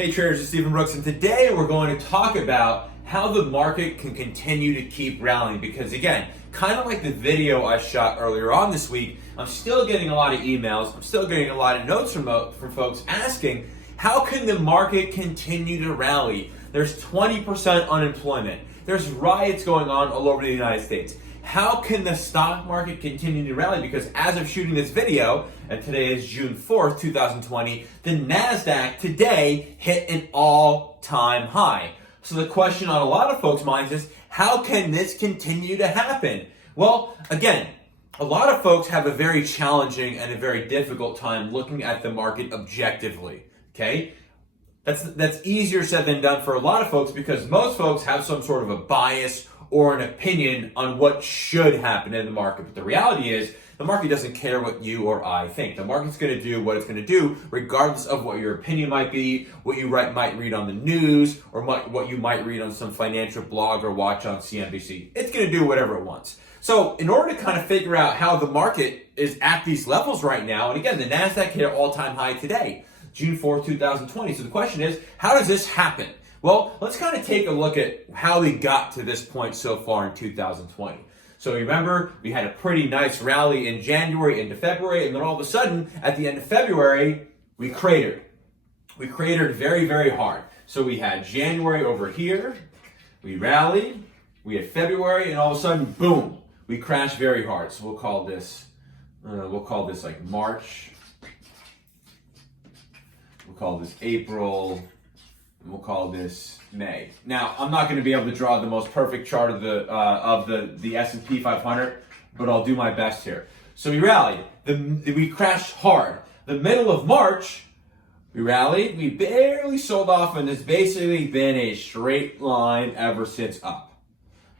Hey traders, it's Stephen Brooks, and today we're going to talk about how the market can continue to keep rallying because, again, kind of like the video I shot earlier on this week, I'm still getting a lot of emails, I'm still getting a lot of notes from folks asking, how can the market continue to rally? There's 20% unemployment. There's riots going on all over the United States. How can the stock market continue to rally? Because as of shooting this video, and today is June 4th, 2020, the NASDAQ today hit an all-time high. So the question on a lot of folks' minds is, how can this continue to happen? Well, again, a lot of folks have a very challenging and a very difficult time looking at the market objectively, okay? That's easier said than done for a lot of folks because most folks have some sort of a bias or an opinion on what should happen in the market. But the reality is, the market doesn't care what you or I think. The market's going to do what it's going to do, regardless of what your opinion might be, what you might read on the news, or what you might read on some financial blog or watch on CNBC. It's going to do whatever it wants. So in order to kind of figure out how the market is at these levels right now, and again, the NASDAQ hit an all-time high today, June 4th, 2020. So the question is, how does this happen? Well, let's kind of take a look at how we got to this point so far in 2020. So remember, we had a pretty nice rally in January into February, and then all of a sudden, at the end of February, we cratered. We cratered very, very hard. So we had January over here, we rallied, we had February, and all of a sudden, boom, we crashed very hard. So we'll call this like March. We'll call this April. And we'll call this May. Now, I'm not going to be able to draw the most perfect chart of the S&P 500, but I'll do my best here. So we rallied. We crashed hard. The middle of March, we rallied. We barely sold off, and it's basically been a straight line ever since up.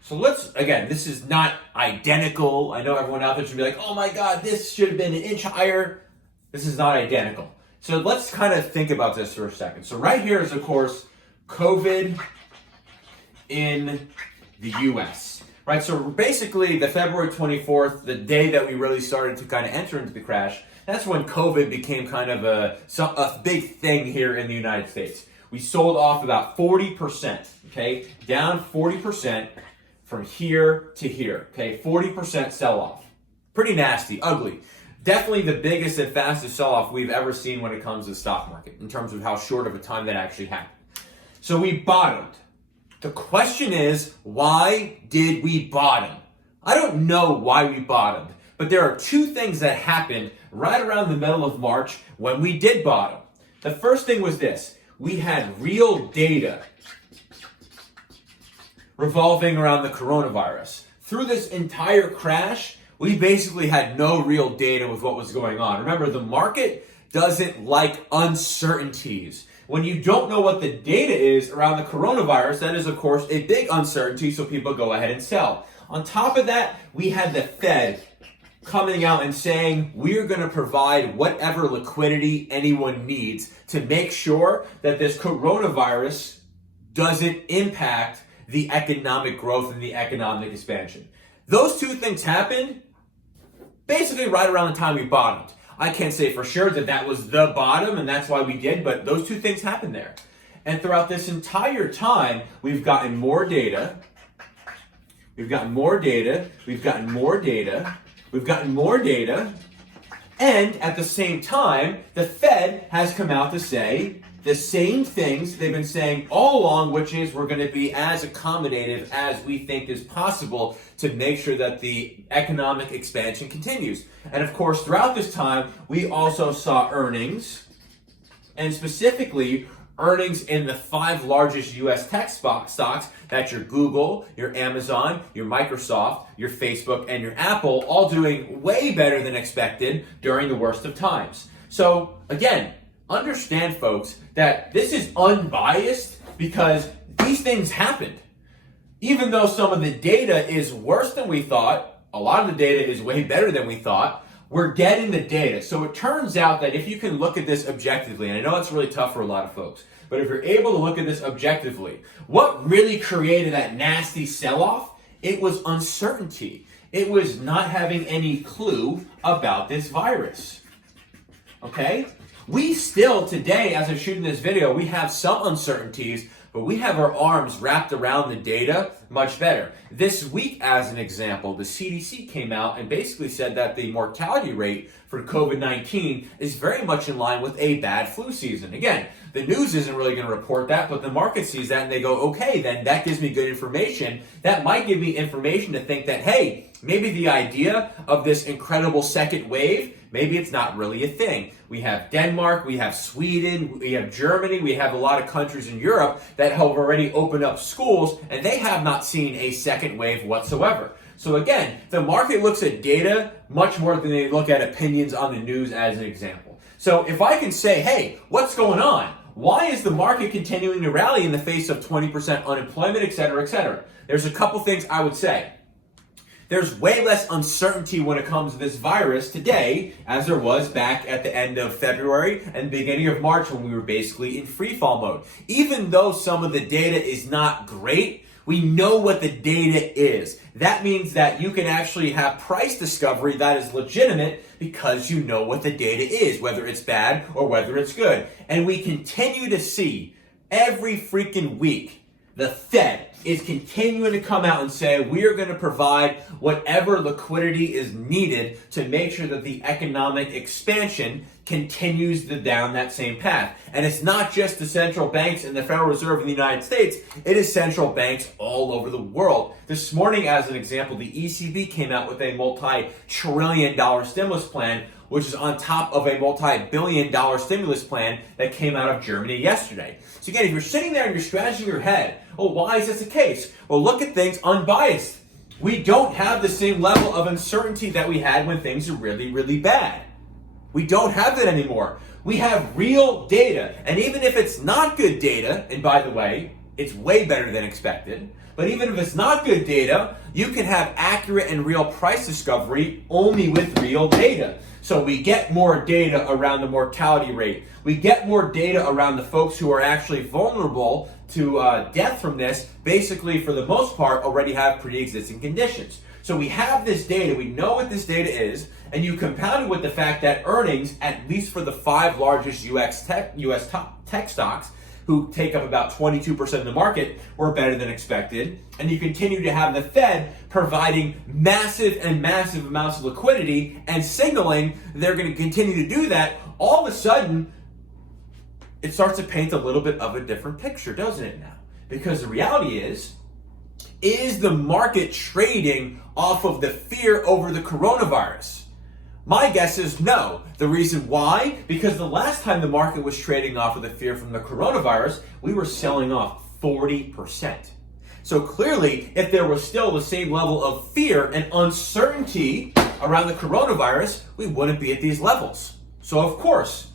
So again, this is not identical. I know everyone out there should be like, oh my God, this should have been an inch higher. This is not identical. So let's kind of think about this for a second. So right here is, of course, COVID in the U.S., right? So basically the February 24th, the day that we really started to kind of enter into the crash, that's when COVID became kind of a big thing here in the United States. We sold off about 40%, okay? Down 40% from here to here, okay? 40% sell-off. Pretty nasty, ugly. Definitely the biggest and fastest sell-off we've ever seen when it comes to the stock market in terms of how short of a time that actually happened. So we bottomed. The question is, why did we bottom? I don't know why we bottomed, but there are two things that happened right around the middle of March when we did bottom. The first thing was this. We had real data revolving around the coronavirus. Through this entire crash, we basically had no real data with what was going on. Remember, the market doesn't like uncertainties. When you don't know what the data is around the coronavirus, that is, of course, a big uncertainty, so people go ahead and sell. On top of that, we had the Fed coming out and saying, we're going to provide whatever liquidity anyone needs to make sure that this coronavirus doesn't impact the economic growth and the economic expansion. Those two things happened basically right around the time we bottomed. I can't say for sure that that was the bottom and that's why we did, but those two things happened there. And throughout this entire time, we've gotten more data. We've gotten more data. We've gotten more data. We've gotten more data. And at the same time, the Fed has come out to say the same things they've been saying all along, which is we're going to be as accommodative as we think is possible to make sure that the economic expansion continues. And of course, throughout this time, we also saw earnings, and specifically earnings in the 5 largest U.S. tech stocks, that's your Google, your Amazon, your Microsoft, your Facebook, and your Apple, all doing way better than expected during the worst of times. So again, understand, folks, that this is unbiased because these things happened. Even though some of the data is worse than we thought, a lot of the data is way better than we thought, we're getting the data. So it turns out that if you can look at this objectively, and I know it's really tough for a lot of folks, but if you're able to look at this objectively, what really created that nasty sell-off? It was uncertainty. It was not having any clue about this virus. Okay? We still today, as I'm shooting this video, we have some uncertainties, but we have our arms wrapped around the data much better. This week, as an example, the CDC came out and basically said that the mortality rate for COVID-19 is very much in line with a bad flu season. Again, the news isn't really going to report that, but the market sees that and they go, okay, then that gives me good information. That might give me information to think that, hey, maybe the idea of this incredible second wave, maybe it's not really a thing. We have Denmark, we have Sweden, we have Germany, we have a lot of countries in Europe that have already opened up schools, and they have not seen a second wave whatsoever. So again, the market looks at data much more than they look at opinions on the news, as an example. So if I can say, hey, what's going on? Why is the market continuing to rally in the face of 20% unemployment, et cetera, et cetera? There's a couple things I would say. There's way less uncertainty when it comes to this virus today as there was back at the end of February and beginning of March when we were basically in free fall mode. Even though some of the data is not great, we know what the data is. That means that you can actually have price discovery that is legitimate because you know what the data is, whether it's bad or whether it's good. And we continue to see every freaking week the Fed is continuing to come out and say we are going to provide whatever liquidity is needed to make sure that the economic expansion continues down that same path. And it's not just the central banks and the Federal Reserve in the United States, it is central banks all over the world. This morning, as an example, the ECB came out with a multi-trillion-dollar stimulus plan, which is on top of a multi-billion-dollar stimulus plan that came out of Germany yesterday. So again, if you're sitting there and you're scratching your head, oh, why is this the case? Well, look at things unbiased. We don't have the same level of uncertainty that we had when things are really, really bad. We don't have that anymore. We have real data. And even if it's not good data, and by the way, it's way better than expected, but even if it's not good data, you can have accurate and real price discovery only with real data. So we get more data around the mortality rate. We get more data around the folks who are actually vulnerable to death from this, basically for the most part already have pre-existing conditions. So we have this data, we know what this data is, and you compound it with the fact that earnings, at least for the 5 largest US tech stocks, who take up about 22% of the market, were better than expected. And you continue to have the Fed providing massive and massive amounts of liquidity and signaling they're going to continue to do that. All of a sudden, it starts to paint a little bit of a different picture, doesn't it now? Because the reality is the market trading off of the fear over the coronavirus? My guess is no. The reason why? Because the last time the market was trading off of the fear from the coronavirus, we were selling off 40%. So clearly, if there was still the same level of fear and uncertainty around the coronavirus, we wouldn't be at these levels. So of course,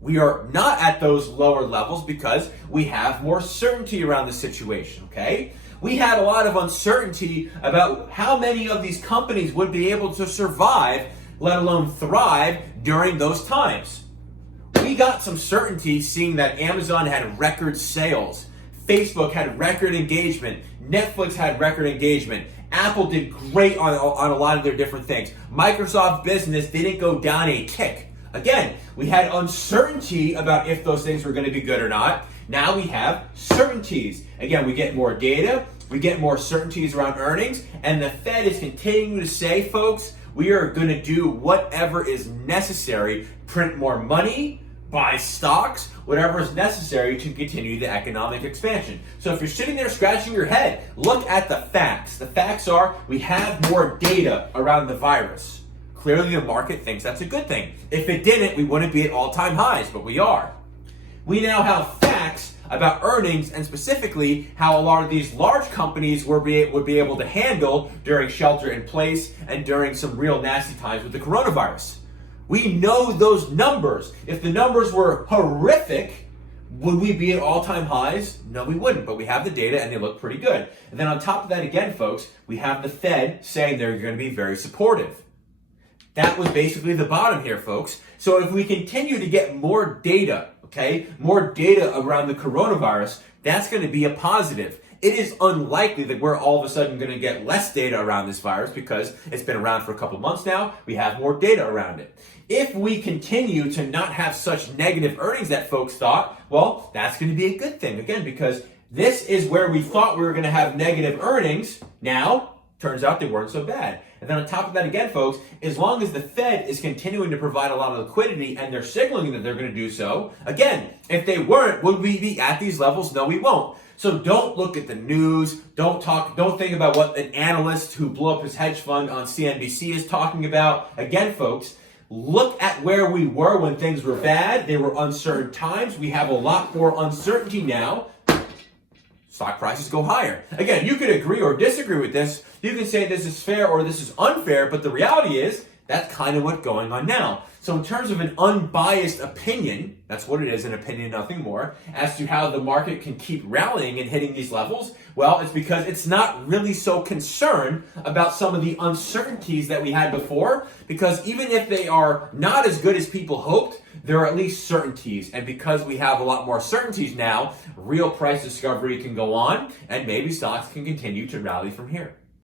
we are not at those lower levels because we have more certainty around the situation, okay? We had a lot of uncertainty about how many of these companies would be able to survive, let alone thrive during those times. We got some certainty seeing that Amazon had record sales, Facebook had record engagement, Netflix had record engagement, Apple did great on a lot of their different things. Microsoft Business didn't go down a tick. Again, we had uncertainty about if those things were going to be good or not. Now we have certainties. Again, we get more data, we get more certainties around earnings, and the Fed is continuing to say, folks, we are going to do whatever is necessary, print more money, buy stocks, whatever is necessary to continue the economic expansion. So if you're sitting there scratching your head, look at the facts. The facts are we have more data around the virus. Clearly the market thinks that's a good thing. If it didn't, we wouldn't be at all-time highs, but we are. We now have facts about earnings and specifically how a lot of these large companies would be able to handle during shelter in place and during some real nasty times with the coronavirus. We know those numbers. If the numbers were horrific, would we be at all-time highs? No, we wouldn't, but we have the data and they look pretty good. And then on top of that again, folks, we have the Fed saying they're going to be very supportive. That was basically the bottom here, folks. So if we continue to get more data, okay, more data around the coronavirus, that's going to be a positive. It is unlikely that we're all of a sudden going to get less data around this virus because it's been around for a couple months now. We have more data around it. If we continue to not have such negative earnings that folks thought, well, that's going to be a good thing. Again, because this is where we thought we were going to have negative earnings. Now, turns out they weren't so bad. And then on top of that, again, folks, as long as the Fed is continuing to provide a lot of liquidity and they're signaling that they're going to do so, again, if they weren't, would we be at these levels? No, we won't. So don't look at the news. Don't think about what an analyst who blew up his hedge fund on CNBC is talking about. Again, folks, look at where we were when things were bad. They were uncertain times. We have a lot more uncertainty now. Stock prices go higher. Again, you could agree or disagree with this. You can say this is fair or this is unfair, but the reality is that's kind of what's going on now. So in terms of an unbiased opinion, that's what it is, an opinion, nothing more, as to how the market can keep rallying and hitting these levels, well, it's because it's not really so concerned about some of the uncertainties that we had before, because even if they are not as good as people hoped, there are at least certainties. And because we have a lot more certainties now, real price discovery can go on, and maybe stocks can continue to rally from here.